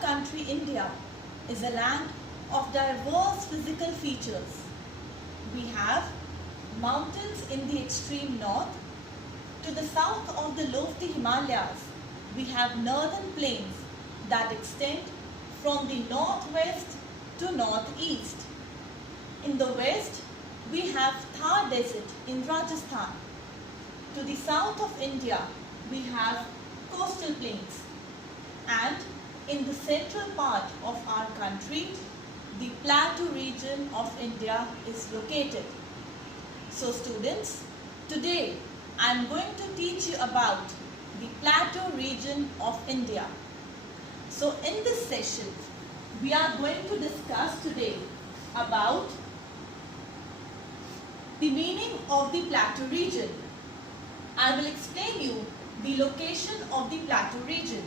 country India is a land of diverse physical features. We have mountains in the extreme north. To the south of the lofty Himalayas, we have northern plains that extend from the northwest to northeast. In the west, we have Thar Desert in Rajasthan. To the south of India, we have coastal plains. And in the central part of our country, the plateau region of India is located. So students, today I am going to teach you about the plateau region of India. So in this session, we are going to discuss today about the meaning of the plateau region. I will explain you the location of the plateau region.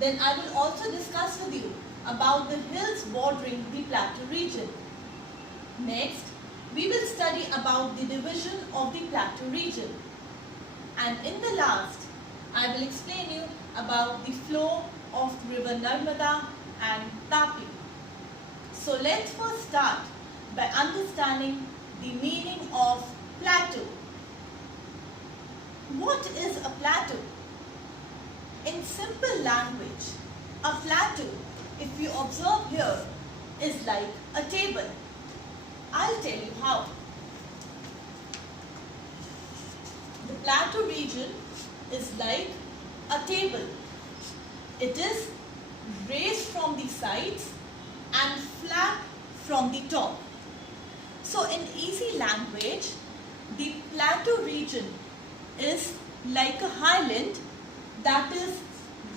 Then I will also discuss with you about the hills bordering the plateau region. Next, we will study about the division of the plateau region. And in the last, I will explain you about the flow of river Narmada and Tapi. So let's first start by understanding the meaning of plateau. What is a plateau? In simple language, a plateau, if you observe here, is like a table. I'll tell you how. The plateau region is like a table. It is raised from the sides and flat from the top. So in easy language, the plateau region is like a highland that is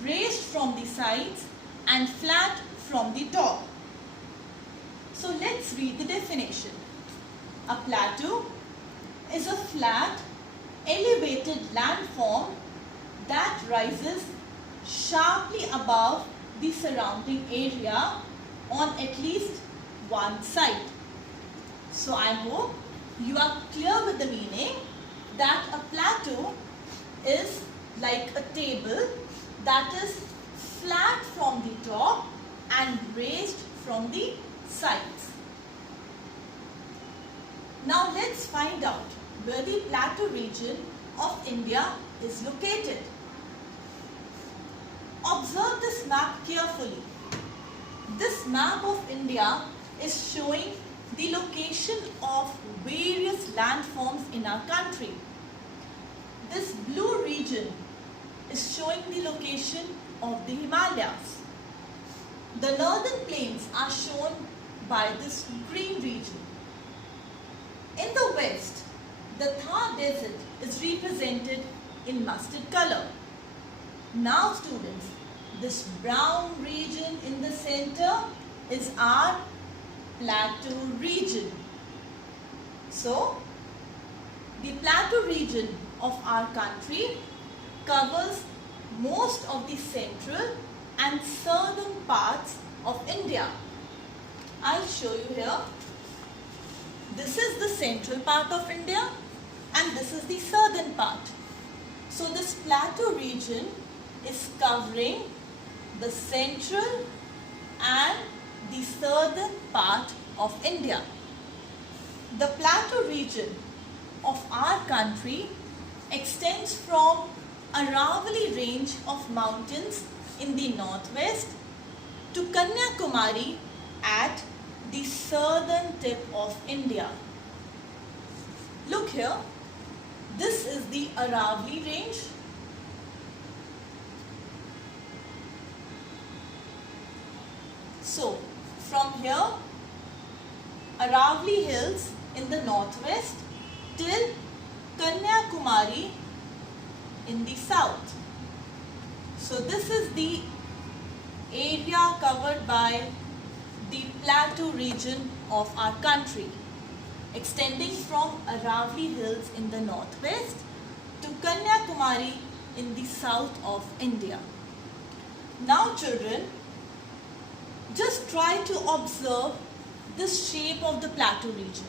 raised from the sides and flat from the top. So let's read the definition. A plateau is a flat, elevated landform that rises sharply above the surrounding area on at least one side. So I hope you are clear with the meaning that a plateau is like a table that is flat from the top and raised from the sides. Now let's find out where the plateau region of India is located. Observe this map carefully. This map of India is showing the location of various landforms in our country. This blue region is showing the location of the Himalayas. The northern plains are shown by this green region. In the west, the Thar Desert is represented in mustard color. Now students, this brown region in the center is our plateau region. So, the plateau region of our country covers most of the central and southern parts of India. I'll show you here. This is the central part of India and this is the southern part. So this plateau region is covering the central and the southern part of India. The plateau region of our country extends from Aravalli range of mountains in the northwest to Kanyakumari at the southern tip of India. Look here, this is the Aravalli range. So, from here, Aravalli Hills in the northwest till Kanyakumari in the south. So this is the area covered by the plateau region of our country, extending from Aravalli Hills in the northwest to Kanyakumari in the south of India. Now children, just try to observe this shape of the plateau region.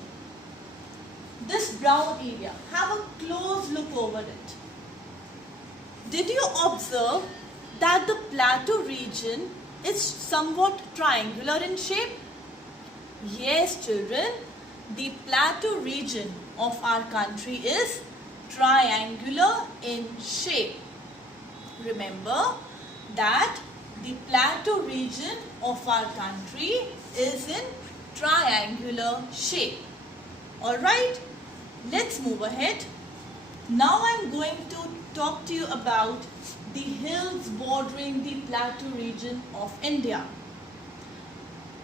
This brown area, have a close look over it. Did you observe that the plateau region is somewhat triangular in shape? Yes, children, the plateau region of our country is triangular in shape. Remember that the plateau region of our country is in triangular shape. Alright, let's move ahead. Now I am going to talk to you about the hills bordering the plateau region of India.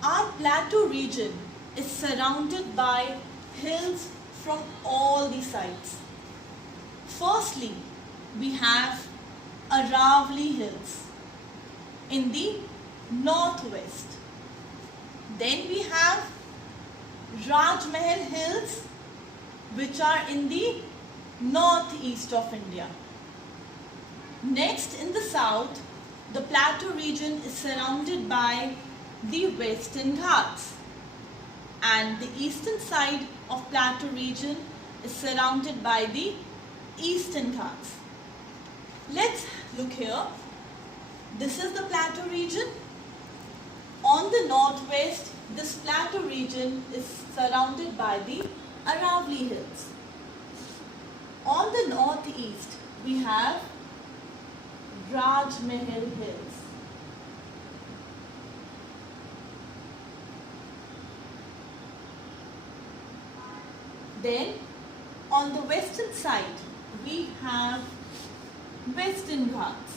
Our plateau region is surrounded by hills from all the sides. Firstly, we have Aravalli Hills in the northwest. Then we have Rajmahal Hills, which are in the northeast of India. Next, in the south, the plateau region is surrounded by the Western Ghats, and the eastern side of plateau region is surrounded by the Eastern Ghats. Let's look here. This is the plateau region. On the northwest, this plateau region is surrounded by the Aravalli Hills. On the northeast, we have Rajmahal Hills. Then, on the western side, we have Western Ghats.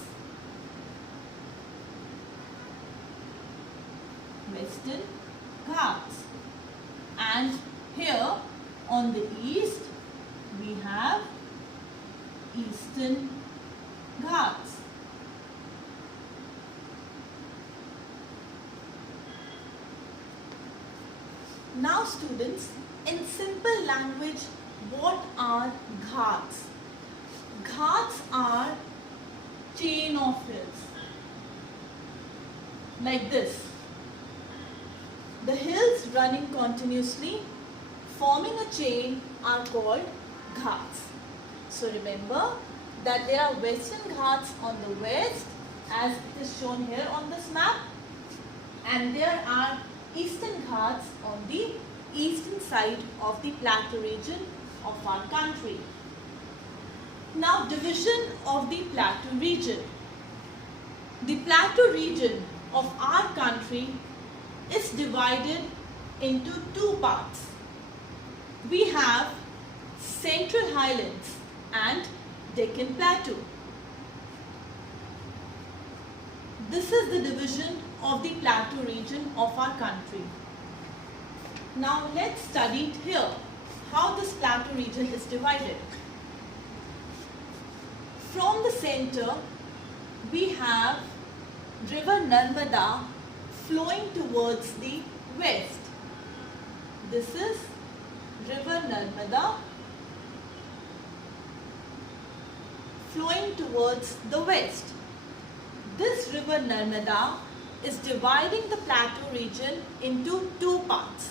Western Ghats. And here on the east, we have Eastern Ghats. Now students, in simple language, what are Ghats? Ghats are chain of hills, like this. The hills running continuously, forming a chain, are called Ghats. So remember that there are Western Ghats on the west, as it is shown here on this map, and there are Eastern Ghats on the eastern side of the plateau region of our country. Now, division of the plateau region. The plateau region of our country is divided into two parts. We have Central Highlands and Deccan Plateau. This is the division of the plateau region of our country. Now let's study it here, how this plateau region is divided. From the center, we have River Narmada flowing towards the west. This is River Narmada flowing towards the west. This River Narmada is dividing the plateau region into two parts.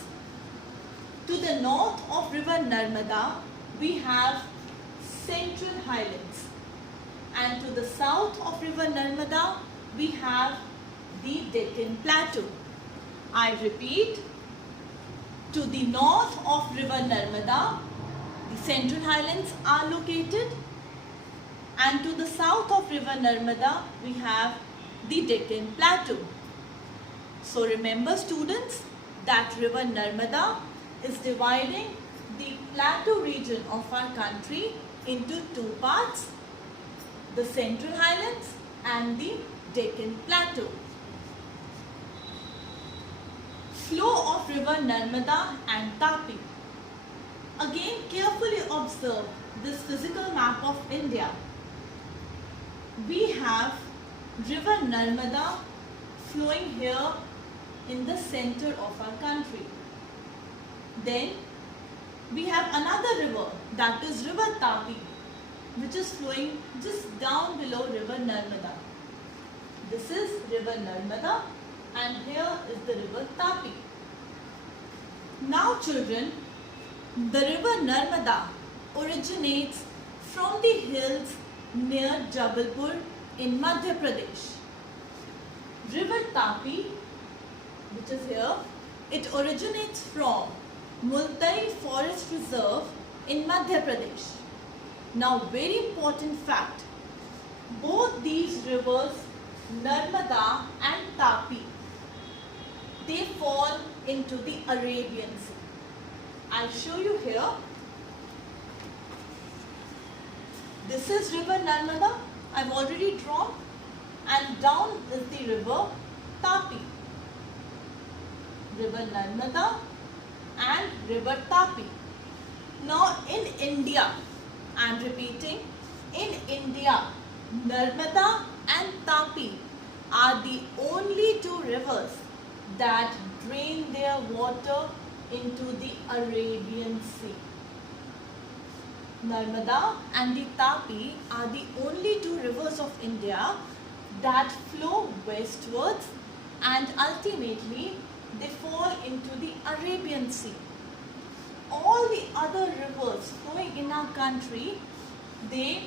To the north of River Narmada, we have Central Highlands, and to the south of River Narmada, we have the Deccan Plateau. I repeat, to the north of River Narmada, the Central Highlands are located, and to the south of River Narmada, we have the Deccan Plateau. So remember students that River Narmada is dividing the plateau region of our country into two parts, the Central Highlands and the Deccan Plateau. Flow of River Narmada and Tapi. Again, carefully observe this physical map of India. We have River Narmada flowing here in the center of our country. Then we have another river, that is River Tapi, which is flowing just down below River Narmada. This is River Narmada and here is the River Tapi. Now children, the River Narmada originates from the hills near Jabalpur in Madhya Pradesh. River Tapi, which is here, it originates from Multai Forest Reserve in Madhya Pradesh. Now, very important fact, both these rivers, Narmada and Tapi, they fall into the Arabian Sea. I'll show you here. This is river Narmada, I've already drawn, and down is the river Tapi. River Narmada and river Tapi. Now in India, I am repeating, in India, Narmada and Tapi are the only two rivers that drain their water into the Arabian Sea. Narmada and the Tapi are the only two rivers of India that flow westwards and ultimately they fall into the Arabian Sea. All the other rivers flowing in our country, they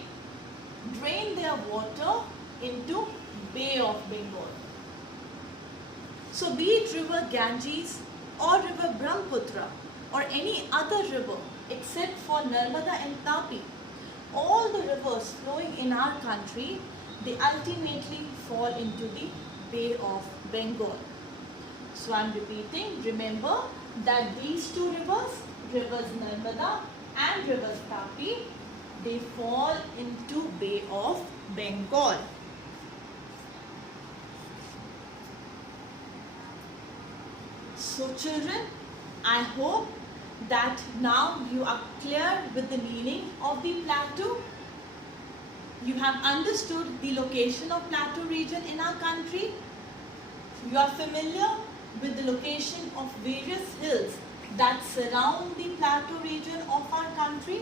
drain their water into Bay of Bengal. So be it river Ganges or river Brahmaputra or any other river except for Narmada and Tapi, all the rivers flowing in our country, they ultimately fall into the Bay of Bengal. So I am repeating, remember that these two rivers, rivers Narmada and rivers Tapi, they fall into Bay of Bengal. So children, I hope that now you are clear with the meaning of the plateau. You have understood the location of plateau region in our country. You are familiar with the location of various hills that surround the plateau region of our country.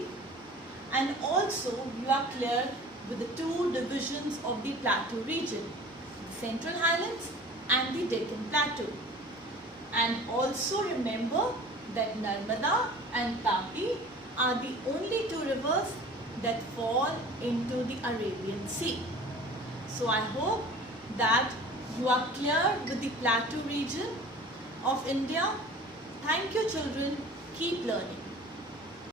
And also you are clear with the two divisions of the plateau region, the Central Highlands and the Deccan Plateau. And also remember that Narmada and Tapi are the only two rivers that fall into the Arabian Sea. So I hope that you are clear with the plateau region of India. Thank you children. Keep learning.